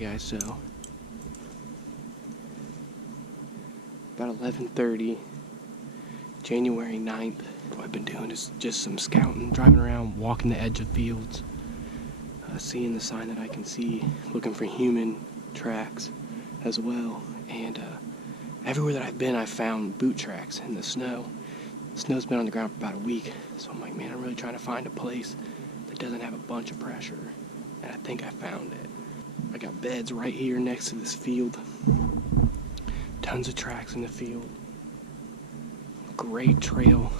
Alright guys, so about 11:30, January 9th. What I've been doing is just some scouting, driving around, walking the edge of fields, seeing the sign that I can see, looking for human tracks as well. And everywhere that I've been, I've found boot tracks in the snow. The snow's been on the ground for about a week, so I'm like, man, I'm really trying to find a place that doesn't have a bunch of pressure. And I think I found it. I got beds right here next to this field. Tons of tracks in the field. Great trail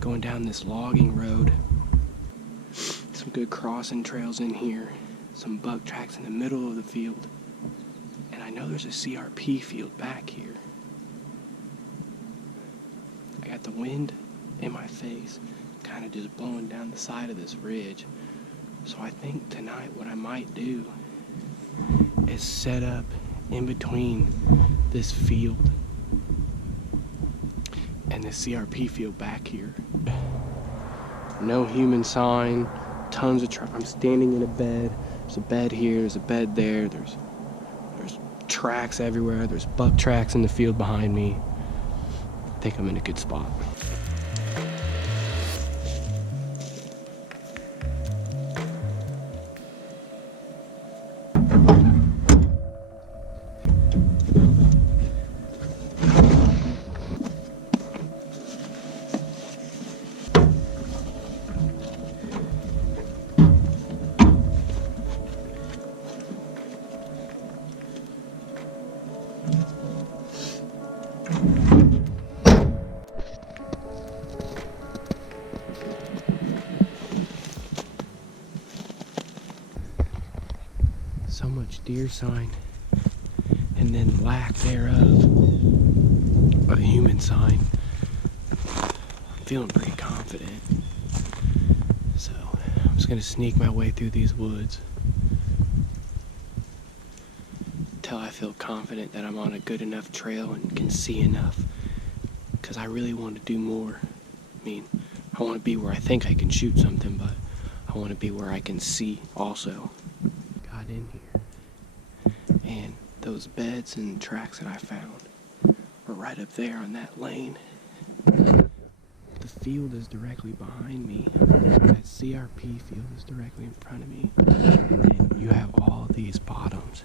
going down this logging road. Some good crossing trails in here. Some buck tracks in the middle of the field. And I know there's a CRP field back here. I got the wind in my face, kind of just blowing down the side of this ridge. So I think tonight what I might do is set up in between this field and the CRP field back here. No human sign, tons of I'm standing in a bed. There's a bed here, there's a bed there, there's tracks everywhere, there's buck tracks in the field behind me. I think I'm in a good spot. So much deer sign, and then lack thereof of a human sign. I'm feeling pretty confident. So I'm just gonna sneak my way through these woods until I feel confident that I'm on a good enough trail and can see enough. Because I really want to do more. I mean, I want to be where I think I can shoot something, but I want to be where I can see also. Got in here. And those beds and tracks that I found were right up there on that lane. The field is directly behind me. That CRP field is directly in front of me. And then you have all these bottoms.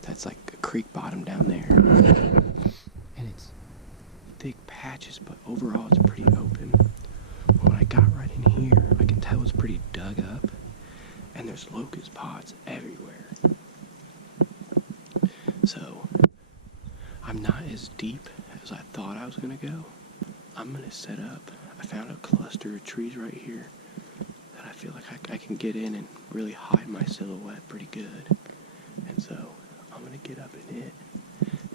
That's like a creek bottom down there. And it's thick patches, but overall it's pretty open. When I got right in here, I can tell it's pretty dug up. And there's locust pods everywhere. So, I'm not as deep as I thought I was going to go. I'm going to set up. I found a cluster of trees right here that I feel like I can get in and really hide my silhouette pretty good. And so, I'm going to get up in it.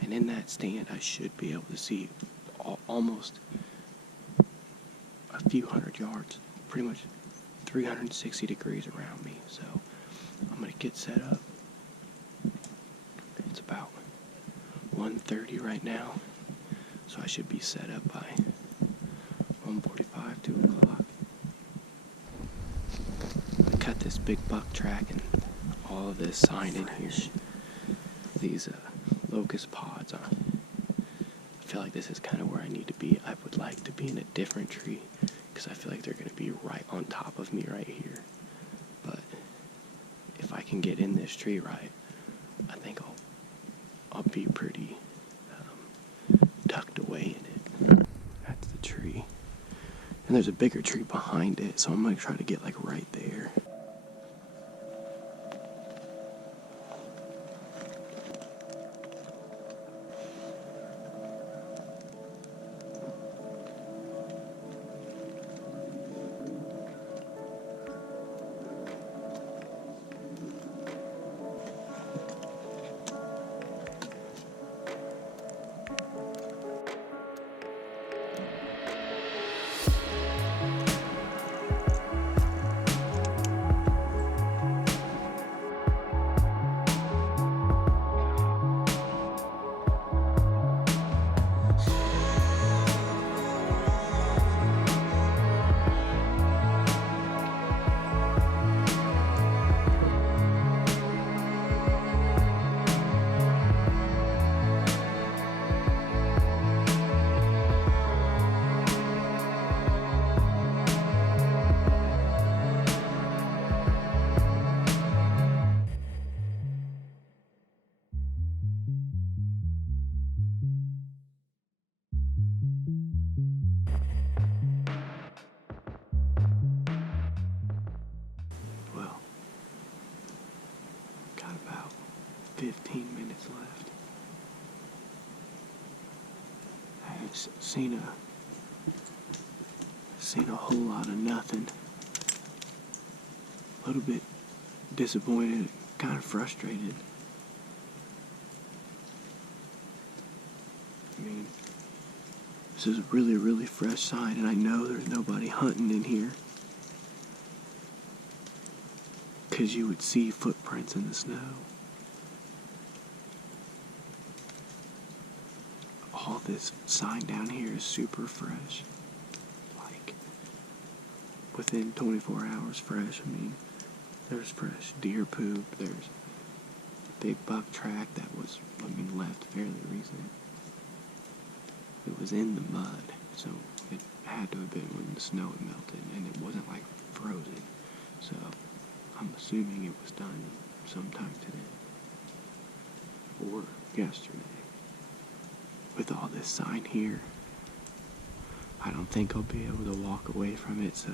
And in that stand, I should be able to see almost a few hundred yards, pretty much 360 degrees around me. So, I'm going to get set up. It's about 1:30 right now, so I should be set up by 1:45, 2 o'clock. I cut this big buck track and all of this sign in here. These locust pods. I feel like this is kind of where I need to be. I would like to be in a different tree because I feel like they're going to be right on top of me right here. But if I can get in this tree right, I think I'll be pretty tucked away in it. That's the tree. And there's a bigger tree behind it, so I'm going to try to get like right there. 15 minutes left. I've seen a whole lot of nothing. A little bit disappointed, kind of frustrated. I mean, this is a really, really fresh sign, and I know there's nobody hunting in here. Because you would see footprints in the snow. All this sign down here is super fresh. Like, within 24 hours fresh. I mean, there's fresh deer poop, there's a big buck track that was, left fairly recent. It was in the mud, so it had to have been when the snow had melted, and it wasn't like frozen. So I'm assuming it was done sometime today or yesterday. With all this sign here, I don't think I'll be able to walk away from it, so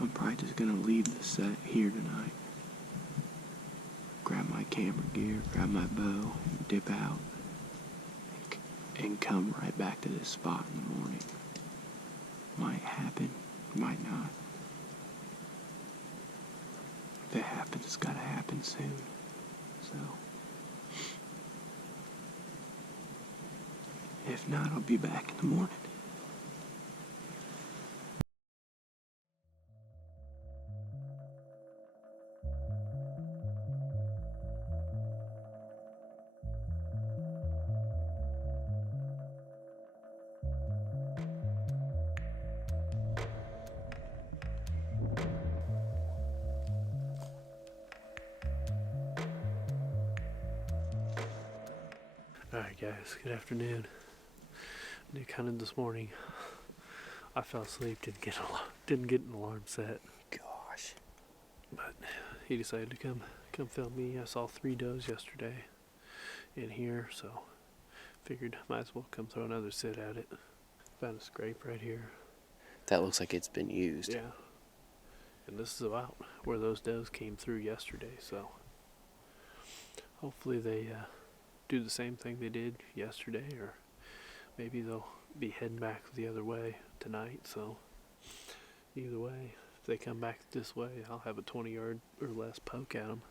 I'm probably just gonna leave the set here tonight. Grab my camera gear, grab my bow, and dip out, and come right back to this spot in the morning. Might happen, might not. If it happens, it's gotta happen soon. So, if not, I'll be back in the morning. Alright guys, good afternoon. New hunting this morning. I fell asleep, didn't get an alarm set. Gosh. But he decided to come film me. I saw 3 does yesterday in here, so figured might as well come throw another sit at it. Found a scrape right here. That looks like it's been used. Yeah. And this is about where those does came through yesterday, so hopefully they do the same thing they did yesterday, or maybe they'll be heading back the other way tonight. So either way, if they come back this way, I'll have a 20-yard or less poke at them.